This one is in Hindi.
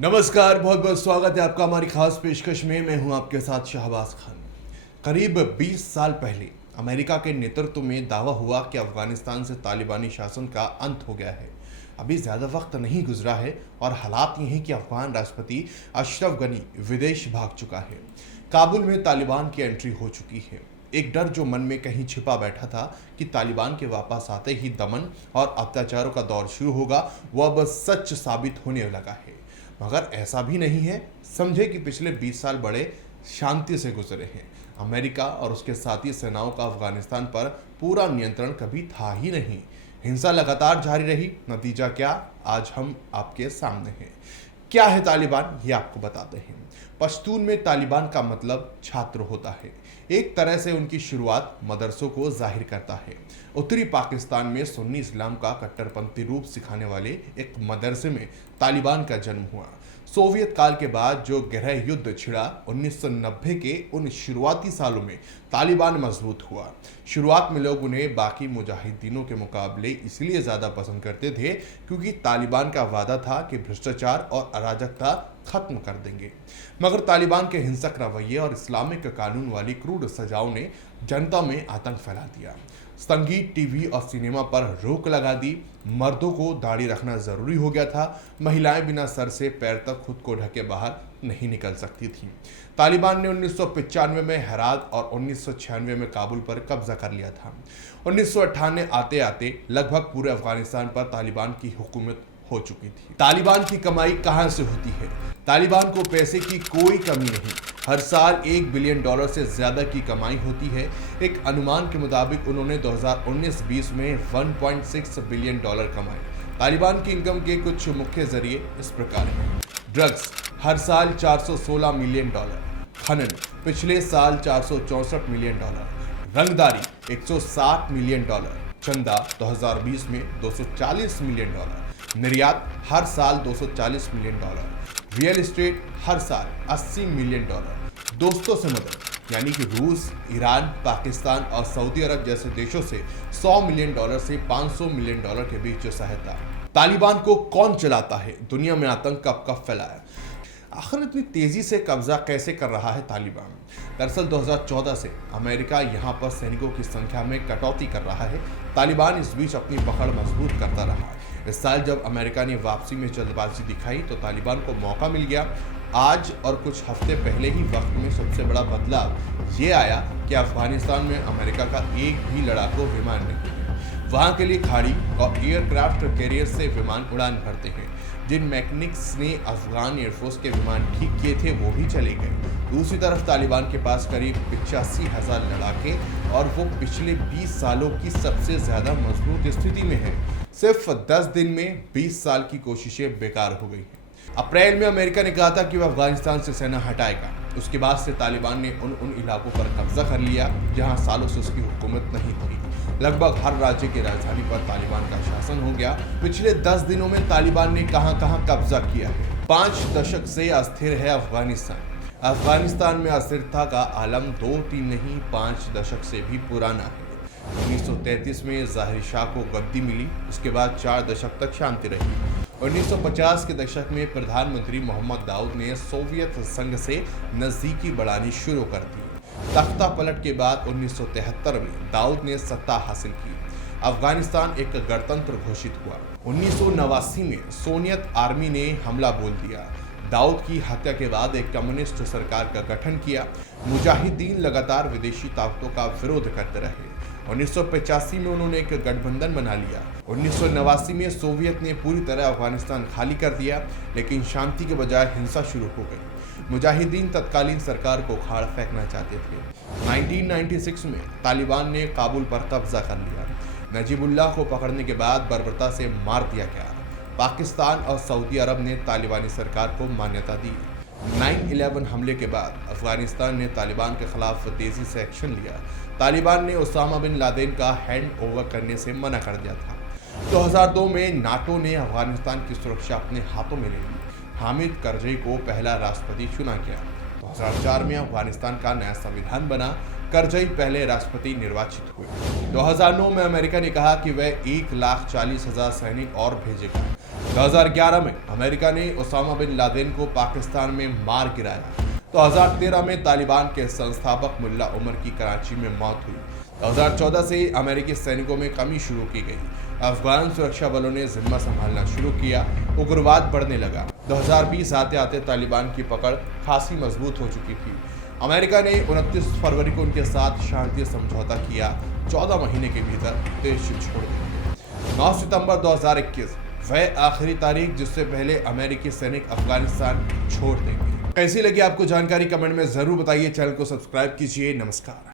नमस्कार, बहुत बहुत स्वागत है आपका हमारी खास पेशकश में। मैं हूं आपके साथ शहबाज खान। करीब 20 साल पहले अमेरिका के नेतृत्व में दावा हुआ कि अफगानिस्तान से तालिबानी शासन का अंत हो गया है। अभी ज़्यादा वक्त नहीं गुजरा है और हालात ये हैं कि अफगान राष्ट्रपति अशरफ गनी विदेश भाग चुका है। काबुल में तालिबान की एंट्री हो चुकी है। एक डर जो मन में कहीं छिपा बैठा था कि तालिबान के वापस आते ही दमन और अत्याचारों का दौर शुरू होगा, वो अब सच साबित होने लगा है। मगर ऐसा भी नहीं है। समझे कि पिछले 20 साल बड़े शांति से गुजरे हैं। अमेरिका और उसके साथी सेनाओं का अफगानिस्तान पर पूरा नियंत्रण कभी था ही नहीं। हिंसा लगातार जारी रही। नतीजा क्या, आज हम आपके सामने हैं। क्या है तालिबान, ये आपको बताते हैं। पश्तून में तालिबान का मतलब छात्र होता है। एक तरह से उनकी शुरुआत मदरसों को जाहिर करता है। उत्तरी पाकिस्तान में सुन्नी इस्लाम का कट्टरपंथी रूप सिखाने वाले एक मदरसे में तालिबान का जन्म हुआ। सोवियत काल के बाद जो गृह युद्ध छिड़ा 1990 के उन शुरुआती सालों में तालिबान मजबूत हुआ। शुरुआत में लोग उन्हें बाकी मुजाहिदीनों के मुकाबले इसलिए ज़्यादा पसंद करते थे क्योंकि तालिबान का वादा था कि भ्रष्टाचार और अराजकता खत्म कर देंगे। मगर तालिबान के हिंसक रवैये और इस्लामिक कानून वाली क्रूर सजाओं ने जनता में आतंक फैला दिया। संगीत, टीवी और सिनेमा पर रोक लगा दी। मर्दों को दाढ़ी रखना जरूरी हो गया था। महिलाएं बिना सर से पैर तक खुद को ढके बाहर नहीं निकल सकती थीं। तालिबान ने 1995 में हेरात और 1996 में काबुल पर कब्जा कर लिया था। 1998 आते आते लगभग पूरे अफगानिस्तान पर तालिबान की हुकूमत हो चुकी थी। तालिबान की कमाई कहां से होती है? तालिबान को पैसे की कोई कमी नहीं। हर साल $1 बिलियन से ज्यादा की कमाई होती है। एक अनुमान के मुताबिक उन्होंने 2019-20 में $1.6 बिलियन कमाए। तालिबान की इनकम के कुछ मुख्य जरिए इस प्रकार हैं। ड्रग्स, हर साल $416 मिलियन। खनन, पिछले साल $464 मिलियन। रंगदारी, $160 मिलियन। चंदा 2020 में $240 मिलियन। निर्यात हर साल $240 मिलियन। रियल एस्टेट हर साल $80 मिलियन। दोस्तों से मदद, यानी कि रूस, ईरान, पाकिस्तान और सऊदी अरब जैसे देशों से $100 मिलियन से $500 मिलियन के बीच सहायता। तालिबान को कौन चलाता है? दुनिया में आतंक कब फैलाया? आखिर इतनी तेजी से कब्जा कैसे कर रहा है तालिबान? दरअसल 2014 से अमेरिका यहां पर सैनिकों की संख्या में कटौती कर रहा है। तालिबान इस बीच अपनी पकड़ मजबूत करता रहा। इस साल जब अमेरिका ने वापसी में जल्दबाजी दिखाई तो तालिबान को मौका मिल गया। आज और कुछ हफ्ते पहले ही वक्त में सबसे बड़ा बदलाव ये आया कि अफगानिस्तान में अमेरिका का एक भी लड़ाकू विमान नहीं है। वहां के लिए खाड़ी और एयरक्राफ्ट कैरियर से विमान उड़ान भरते हैं। जिन मैकेनिक्स ने अफगान एयरफोर्स के विमान ठीक किए थे वो भी चले गए। दूसरी तरफ तालिबान के पास करीब 85,000 लड़ाके और वो पिछले 20 सालों की सबसे ज्यादा मजबूत स्थिति में है। सिर्फ 10 दिन में 20 साल की कोशिशें बेकार हो गई हैं। अप्रैल में अमेरिका ने कहा था कि वह अफगानिस्तान से सेना हटाएगा। उसके बाद से तालिबान ने उन इलाकों पर कब्जा कर लिया जहां सालों से उसकी हुकूमत नहीं थी। लगभग हर राज्य की राजधानी पर तालिबान का शासन हो गया। पिछले 10 दिनों में तालिबान ने कहां कब्जा किया है? 5 दशक से अस्थिर है अफगानिस्तान। अफगानिस्तान में अस्थिरता का आलम 2-3 नहीं 5 दशक से भी पुराना है। 1933 में ज़ाहिर शाह को गद्दी मिली। उसके बाद 4 दशक तक शांति रही। 1950 के दशक में प्रधानमंत्री मोहम्मद दाऊद ने सोवियत संघ से नज़दीकी बढ़ानी शुरू कर दी। तख्ता पलट के बाद 1973 में दाऊद ने सत्ता हासिल की। अफगानिस्तान एक गणतंत्र घोषित हुआ। 1989 में सोवियत आर्मी ने हमला बोल दिया। दाऊद की हत्या के बाद एक कम्युनिस्ट सरकार का गठन किया। मुजाहिदीन लगातार विदेशी ताकतों का विरोध करते रहे। 1985 में उन्होंने एक गठबंधन बना लिया। 1989 में सोवियत ने पूरी तरह अफगानिस्तान खाली कर दिया, लेकिन शांति के बजाय हिंसा शुरू हो गई। मुजाहिदीन तत्कालीन सरकार को उखाड़ फेंकना चाहते थे। 1996 में तालिबान ने काबुल पर कब्जा कर लिया। नजीबुल्लाह को पकड़ने के बाद बर्बरता से मार दिया गया। पाकिस्तान और सऊदी अरब ने तालिबानी सरकार को मान्यता दी। 9/11 हमले के बाद अफगानिस्तान ने तालिबान के खिलाफ तेजी से एक्शन लिया। तालिबान ने उसामा बिन लादेन का हैंड ओवर करने से मना कर दिया था। 2002 में नाटो ने अफगानिस्तान की सुरक्षा अपने हाथों में ले ली। हामिद करजई को पहला राष्ट्रपति चुना गया। 2004 में अफगानिस्तान का नया संविधान बना। करजई पहले राष्ट्रपति निर्वाचित हुए। 2009 में अमेरिका ने कहा कि वह 1,40,000 सैनिक और भेजेगा। 2011 में अमेरिका ने ओसामा बिन लादेन को पाकिस्तान में मार गिराया। 2013 में तालिबान के संस्थापक मुल्ला उमर की कराची में मौत हुई। 2014 से अमेरिकी सैनिकों में कमी शुरू की गई। अफगान सुरक्षा बलों ने जिम्मा संभालना शुरू किया। उग्रवाद बढ़ने लगा। 2020 आते आते तालिबान की पकड़ खासी मजबूत हो चुकी थी। अमेरिका ने 29 फरवरी को उनके साथ शांति समझौता किया। 14 महीने के भीतर देश छोड़ दिया। 9 सितंबर 2021 वह आखिरी तारीख जिससे पहले अमेरिकी सैनिक अफगानिस्तान छोड़ देंगे। कैसी लगी आपको जानकारी कमेंट में जरूर बताइए। चैनल को सब्सक्राइब कीजिए। नमस्कार।